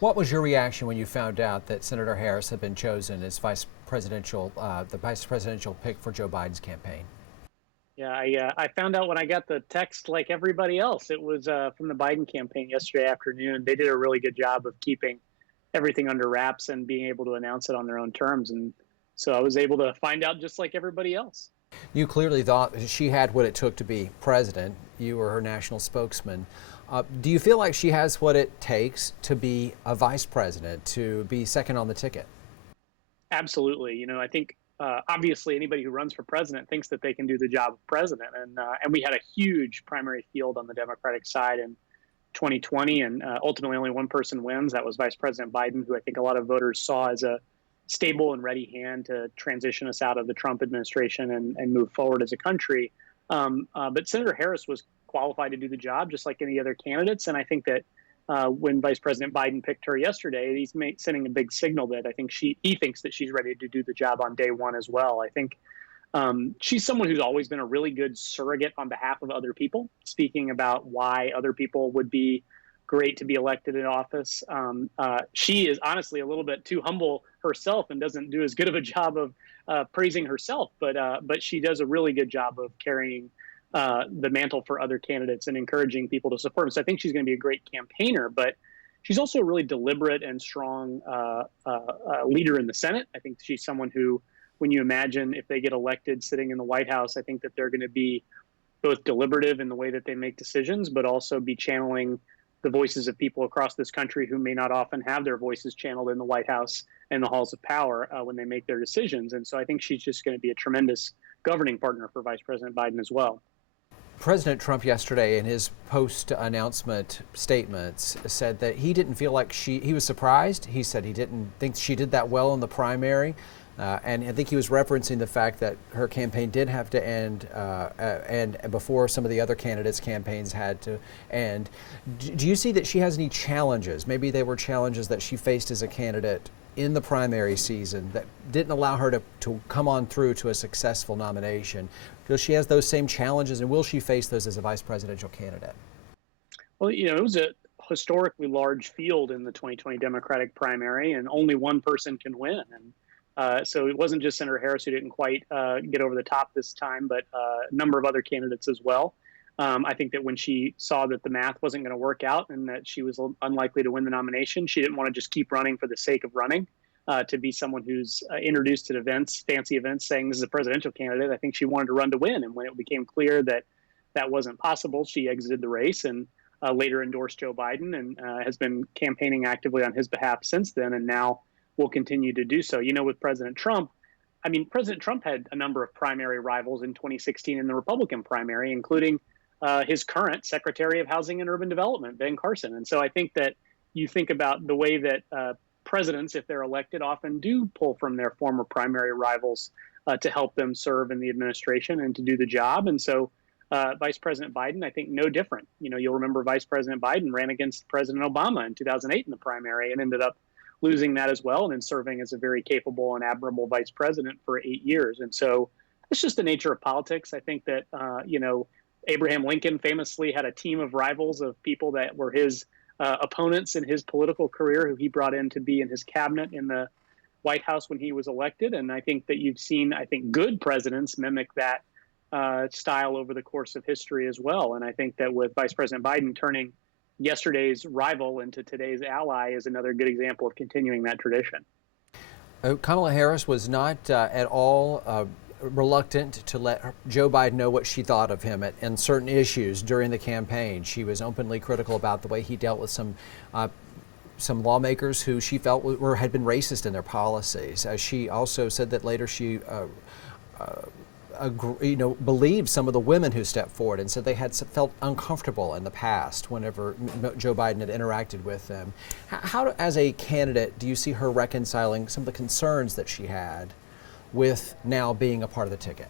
What was your reaction when you found out that Senator Harris had been chosen as the vice presidential pick for Joe Biden's campaign? Yeah, I found out when I got the text like everybody else. It was from the Biden campaign yesterday afternoon. They did a really good job of keeping everything under wraps and being able to announce it on their own terms. And so I was able to find out just like everybody else. You clearly thought she had what it took to be president. You were her national spokesman. Do you feel like she has what it takes to be a vice president, to be second on the ticket? Absolutely. I think obviously anybody who runs for president thinks that they can do the job of president. And we had a huge primary field on the Democratic side in 2020, and ultimately only one person wins. That was Vice President Biden, who I think a lot of voters saw as a stable and ready hand to transition us out of the Trump administration and move forward as a country. But Senator Harris was qualified to do the job, just like any other candidates. And I think that when Vice President Biden picked her yesterday, he's sending a big signal that I think he thinks that she's ready to do the job on day one as well. I think she's someone who's always been a really good surrogate on behalf of other people, speaking about why other people would be great to be elected in office. She is honestly a little bit too humble herself and doesn't do as good of a job of praising herself, but she does a really good job of carrying the mantle for other candidates and encouraging people to support him. So I think she's going to be a great campaigner, but she's also a really deliberate and strong leader in the Senate. I think she's someone who, when you imagine if they get elected sitting in the White House, I think that they're going to be both deliberative in the way that they make decisions, but also be channeling the voices of people across this country who may not often have their voices channeled in the White House and the halls of power when they make their decisions. And so I think she's just going to be a tremendous governing partner for Vice President Biden as well. President Trump yesterday in his post-announcement statements said that he didn't feel like he was surprised. He said he didn't think she did that well in the primary. And I think he was referencing the fact that her campaign did have to end and before some of the other candidates' campaigns had to end. Do you see that she has any challenges? Maybe they were challenges that she faced as a candidate in the primary season that didn't allow her to come on through to a successful nomination. Does she has those same challenges, and will she face those as a vice presidential candidate? Well, it was a historically large field in the 2020 Democratic primary, and only one person can win. And so it wasn't just Senator Harris who didn't quite get over the top this time, but a number of other candidates as well. I think that when she saw that the math wasn't going to work out and that she was unlikely to win the nomination, she didn't want to just keep running for the sake of running. To be someone who's introduced at events, fancy events, saying this is a presidential candidate. I think she wanted to run to win. And when it became clear that that wasn't possible, she exited the race and later endorsed Joe Biden and has been campaigning actively on his behalf since then, and now will continue to do so. With President Trump, President Trump had a number of primary rivals in 2016 in the Republican primary, including his current Secretary of Housing and Urban Development, Ben Carson. And so I think that you think about the way that presidents, if they're elected, often do pull from their former primary rivals to help them serve in the administration and to do the job. And so Vice President Biden, I think, no different. You'll remember Vice President Biden ran against President Obama in 2008 in the primary and ended up losing that as well, and then serving as a very capable and admirable vice president for 8 years. And so it's just the nature of politics. I think that, Abraham Lincoln famously had a team of rivals of people that were his opponents in his political career, who he brought in to be in his cabinet in the White House when he was elected. And I think that you've seen, good presidents mimic that style over the course of history as well. And I think that with Vice President Biden turning yesterday's rival into today's ally is another good example of continuing that tradition. Kamala Harris was not at all reluctant to let Joe Biden know what she thought of him and certain issues during the campaign. She was openly critical about the way he dealt with some lawmakers who she felt had been racist in their policies. She also said that later she believed some of the women who stepped forward and said they had felt uncomfortable in the past whenever Joe Biden had interacted with them. How, as a candidate, do you see her reconciling some of the concerns that she had with now being a part of the ticket?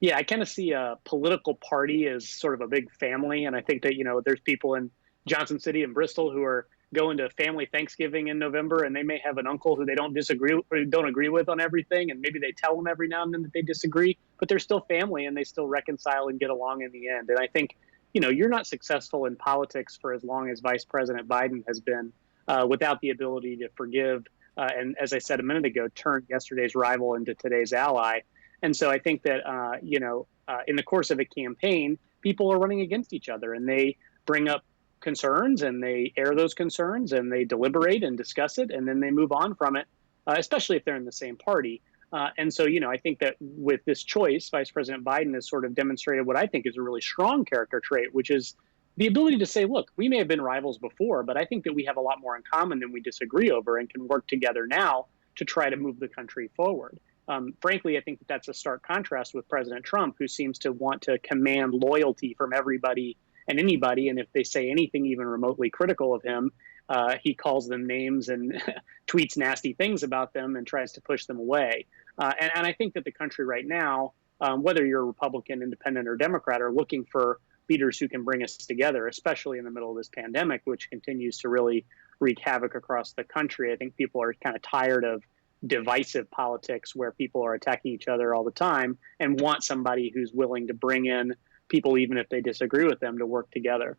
Yeah, I kind of see a political party as sort of a big family. And I think that, there's people in Johnson City and Bristol who are going to family Thanksgiving in November, and they may have an uncle who they don't agree with on everything, and maybe they tell them every now and then that they disagree, but they're still family and they still reconcile and get along in the end. And I think, you're not successful in politics for as long as Vice President Biden has been without the ability to forgive. And as I said a minute ago, turn yesterday's rival into today's ally. And so I think that, in the course of a campaign, people are running against each other and they bring up concerns and they air those concerns and they deliberate and discuss it and then they move on from it, especially if they're in the same party. And so, I think that with this choice, Vice President Biden has sort of demonstrated what I think is a really strong character trait, which is the ability to say, look, we may have been rivals before, but I think that we have a lot more in common than we disagree over and can work together now to try to move the country forward. Frankly, I think that that's a stark contrast with President Trump, who seems to want to command loyalty from everybody and anybody. And if they say anything even remotely critical of him, he calls them names and tweets nasty things about them and tries to push them away. And I think that the country right now, whether you're a Republican, Independent, or Democrat, are looking for leaders who can bring us together, especially in the middle of this pandemic, which continues to really wreak havoc across the country. I think people are kind of tired of divisive politics where people are attacking each other all the time and want somebody who's willing to bring in people, even if they disagree with them, to work together.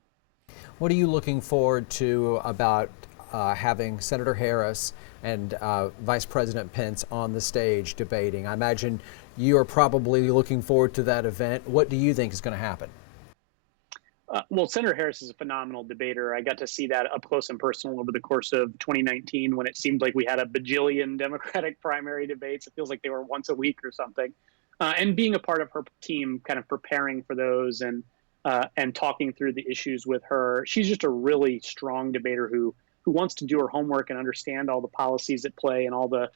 What are you looking forward to about having Senator Harris and Vice President Pence on the stage debating? I imagine you are probably looking forward to that event. What do you think is going to happen? Well, Senator Harris is a phenomenal debater. I got to see that up close and personal over the course of 2019 when it seemed like we had a bajillion Democratic primary debates. It feels like they were once a week or something. And being a part of her team, kind of preparing for those and talking through the issues with her. She's just a really strong debater who wants to do her homework and understand all the policies at play and all the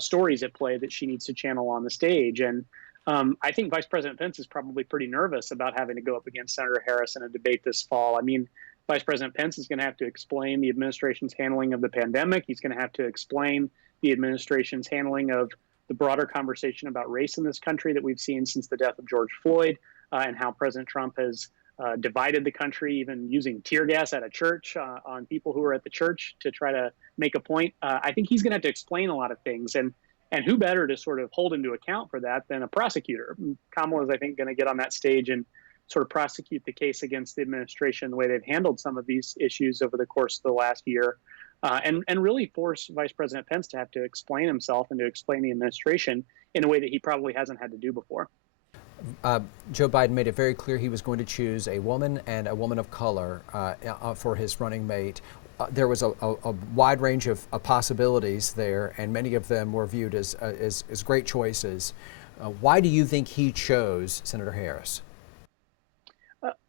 stories at play that she needs to channel on the stage. And I think Vice President Pence is probably pretty nervous about having to go up against Senator Harris in a debate this fall. I mean, Vice President Pence is going to have to explain the administration's handling of the pandemic. He's going to have to explain the administration's handling of the broader conversation about race in this country that we've seen since the death of George Floyd, and how President Trump has divided the country, even using tear gas at a church on people who are at the church to try to make a point. I think he's going to have to explain a lot of things. And who better to sort of hold him to account for that than a prosecutor? Kamala is, I think, going to get on that stage and sort of prosecute the case against the administration the way they've handled some of these issues over the course of the last year, and really force Vice President Pence to have to explain himself and to explain the administration in a way that he probably hasn't had to do before. Joe Biden made it very clear he was going to choose a woman and a woman of color for his running mate. There was a wide range of possibilities there, and many of them were viewed as great choices. Why do you think he chose Senator Harris?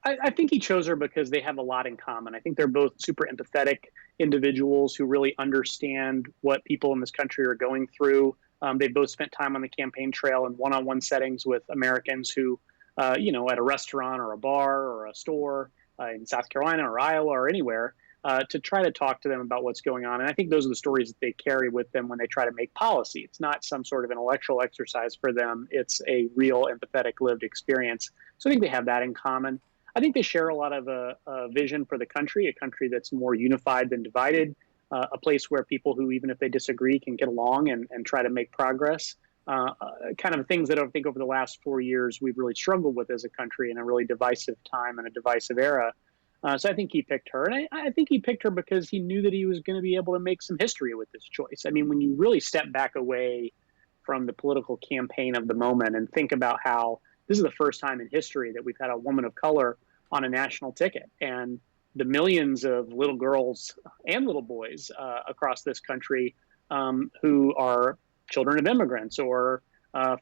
I think he chose her because they have a lot in common. I think they're both super empathetic individuals who really understand what people in this country are going through. They both spent time on the campaign trail in one-on-one settings with Americans who, at a restaurant or a bar or a store in South Carolina or Iowa or anywhere, to try to talk to them about what's going on. And I think those are the stories that they carry with them when they try to make policy. It's not some sort of intellectual exercise for them. It's a real empathetic lived experience. So I think they have that in common. I think they share a lot of a vision for the country, a country that's more unified than divided, a place where people who, even if they disagree, can get along and try to make progress. Kind of things that I think over the last 4 years we've really struggled with as a country in a really divisive time and a divisive era. So I think he picked her. And I think he picked her because he knew that he was going to be able to make some history with this choice. I mean, when you really step back away from the political campaign of the moment and think about how this is the first time in history that we've had a woman of color on a national ticket, and the millions of little girls and little boys across this country who are children of immigrants or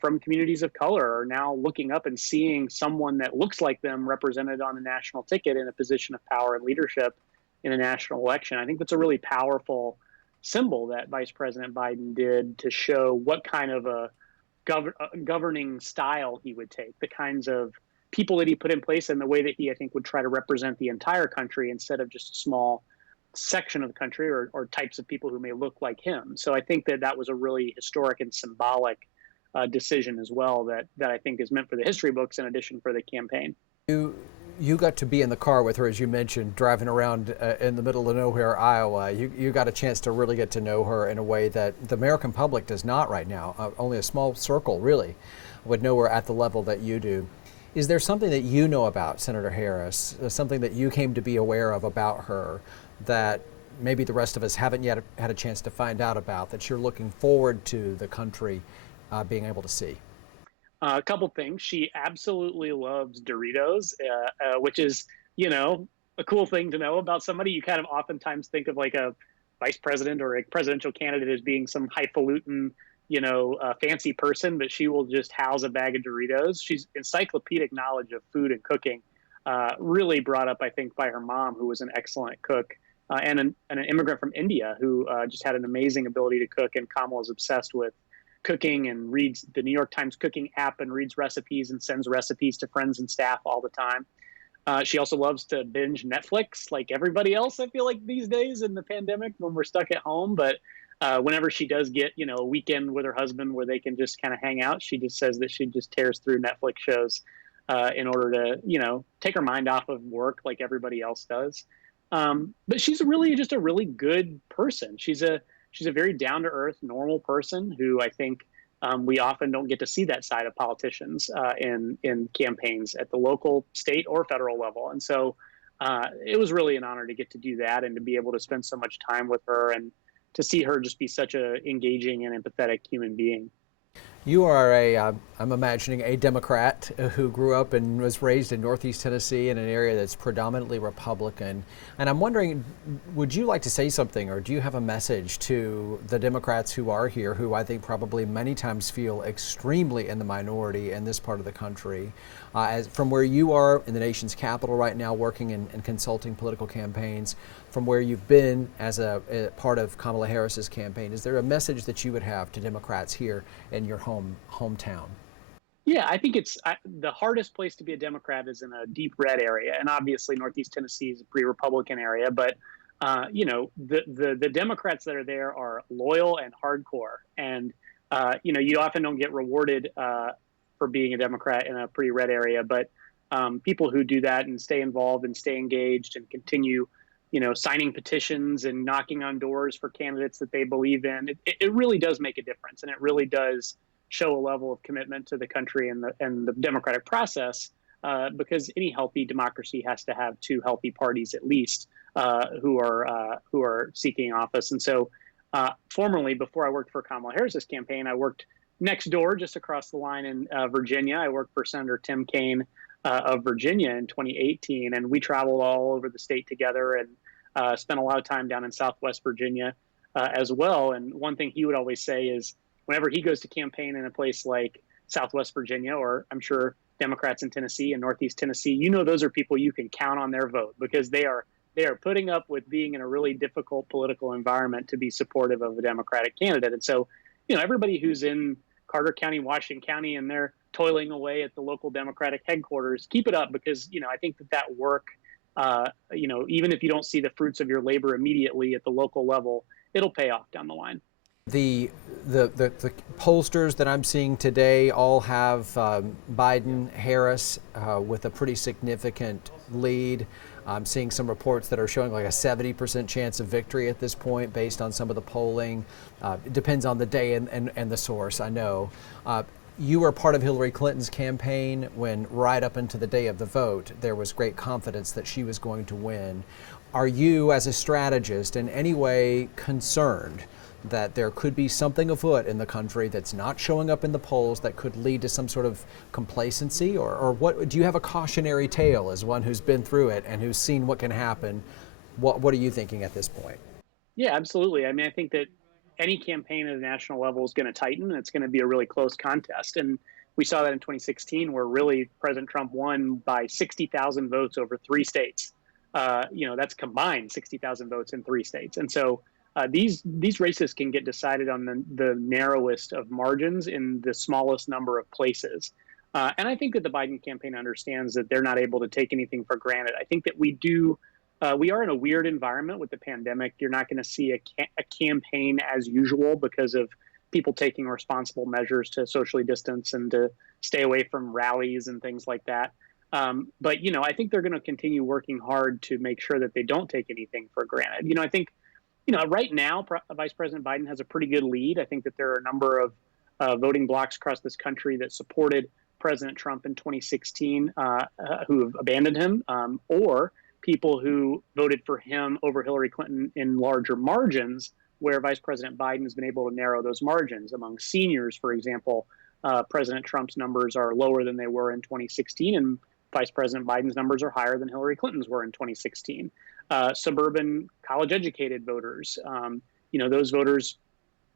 from communities of color are now looking up and seeing someone that looks like them represented on a national ticket in a position of power and leadership in a national election. I think that's a really powerful symbol that Vice President Biden did to show what kind of a governing style he would take, the kinds of people that he put in place, and the way that he, I think, would try to represent the entire country instead of just a small section of the country or types of people who may look like him. So I think that was a really historic and symbolic decision as well that I think is meant for the history books in addition for the campaign. You got to be in the car with her, as you mentioned, driving around in the middle of nowhere, Iowa. You got a chance to really get to know her in a way that the American public does not right now. Only a small circle, really, would know her at the level that you do. Is there something that you know about Senator Harris, something that you came to be aware of about her that maybe the rest of us haven't yet had a chance to find out about that you're looking forward to the country being able to see? A couple things. She absolutely loves Doritos, which is, you know, a cool thing to know about somebody. You kind of oftentimes think of like a vice president or a presidential candidate as being some highfalutin, fancy person, but she will just house a bag of Doritos. She's encyclopedic knowledge of food and cooking, really brought up, I think, by her mom, who was an excellent cook. And an immigrant from India who just had an amazing ability to cook, and Kamala's obsessed with cooking and reads the New York Times cooking app and reads recipes and sends recipes to friends and staff all the time. She also loves to binge Netflix like everybody else, I feel like, these days in the pandemic when we're stuck at home. But whenever she does get, a weekend with her husband where they can just kind of hang out, she just says that she just tears through Netflix shows in order to, take her mind off of work like everybody else does. But she's really just a really good person. She's a very down to earth, normal person who I think we often don't get to see that side of politicians in campaigns at the local, state, or federal level. And so it was really an honor to get to do that and to be able to spend so much time with her and to see her just be such a engaging and empathetic human being. You are I'm imagining a Democrat who grew up and was raised in Northeast Tennessee in an area that's predominantly Republican. And I'm wondering, would you like to say something, or do you have a message to the Democrats who are here, who I think probably many times feel extremely in the minority in this part of the country? As from where you are in the nation's capital right now, working and consulting political campaigns, from where you've been as a part of Kamala Harris's campaign, is there a message that you would have to Democrats here in your hometown? Yeah, I think it's the hardest place to be a Democrat is in a deep red area, and obviously Northeast Tennessee is a pretty Republican area. But the Democrats that are there are loyal and hardcore, and you often don't get rewarded for being a Democrat in a pretty red area. But people who do that and stay involved and stay engaged and continue, signing petitions and knocking on doors for candidates that they believe in, it really does make a difference, and it really does show a level of commitment to the country and the democratic process, because any healthy democracy has to have two healthy parties at least who are seeking office. And so, formerly, before I worked for Kamala Harris's campaign, I worked next door, just across the line in Virginia. I worked for Senator Tim Kaine of Virginia in 2018, and we traveled all over the state together and spent a lot of time down in Southwest Virginia as well. And one thing he would always say is, whenever he goes to campaign in a place like Southwest Virginia, or I'm sure Democrats in Tennessee and Northeast Tennessee, those are people you can count on their vote, because they are putting up with being in a really difficult political environment to be supportive of a Democratic candidate. And so, everybody who's in Carter County, Washington County, and they're toiling away at the local Democratic headquarters, keep it up, because, I think that work, even if you don't see the fruits of your labor immediately at the local level, it'll pay off down the line. The pollsters that I'm seeing today all have Biden, Harris with a pretty significant lead. I'm seeing some reports that are showing like a 70% chance of victory at this point based on some of the polling. It depends on the day and the source, I know. You were part of Hillary Clinton's campaign when, right up into the day of the vote, there was great confidence that she was going to win. Are you, as a strategist, in any way concerned that there could be something afoot in the country that's not showing up in the polls that could lead to some sort of complacency? Or what, do you have a cautionary tale as one who's been through it and who's seen what can happen? What are you thinking at this point? Yeah, absolutely. I mean, I think that any campaign at a national level is going to tighten, and it's going to be a really close contest. And we saw that in 2016, where really President Trump won by 60,000 votes over 3 states. That's combined 60,000 votes in 3 states. And so these races can get decided on the narrowest of margins in the smallest number of places. And I think that the Biden campaign understands that they're not able to take anything for granted. I think that we are in a weird environment with the pandemic. You're not going to see a campaign as usual because of people taking responsible measures to socially distance and to stay away from rallies and things like that. But I think they're going to continue working hard to make sure that they don't take anything for granted. I think right now, Vice President Biden has a pretty good lead. I think that there are a number of voting blocs across this country that supported President Trump in 2016 who have abandoned him, or people who voted for him over Hillary Clinton in larger margins, where Vice President Biden has been able to narrow those margins. Among seniors, for example, President Trump's numbers are lower than they were in 2016, and Vice President Biden's numbers are higher than Hillary Clinton's were in 2016. Suburban college-educated voters, those voters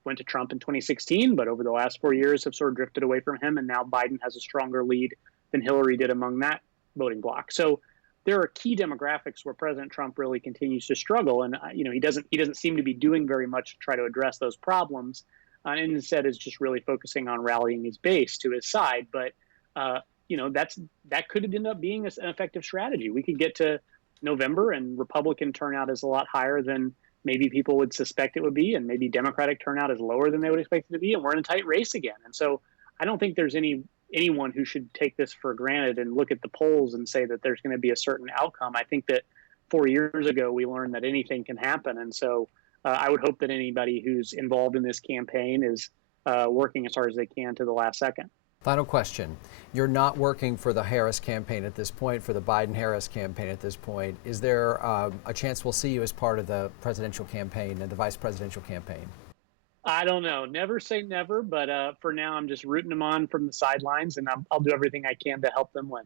went to Trump in 2016, but over the last 4 years have sort of drifted away from him, and now Biden has a stronger lead than Hillary did among that voting bloc. So there are key demographics where President Trump really continues to struggle, and he doesn't seem to be doing very much to try to address those problems, and instead is just really focusing on rallying his base to his side. But that could end up being an effective strategy. We could get to November and Republican turnout is a lot higher than maybe people would suspect it would be, and maybe Democratic turnout is lower than they would expect it to be, and we're in a tight race again. And so I don't think there's anyone who should take this for granted and look at the polls and say that there's going to be a certain outcome. I think that 4 years ago we learned that anything can happen, and so I would hope that anybody who's involved in this campaign is working as hard as they can to the last second. Final question. You're not working for the Harris campaign at this point, for the Biden-Harris campaign at this point. Is there a chance we'll see you as part of the presidential campaign and the vice presidential campaign? I don't know. Never say never, but for now I'm just rooting them on from the sidelines, and I'll do everything I can to help them win.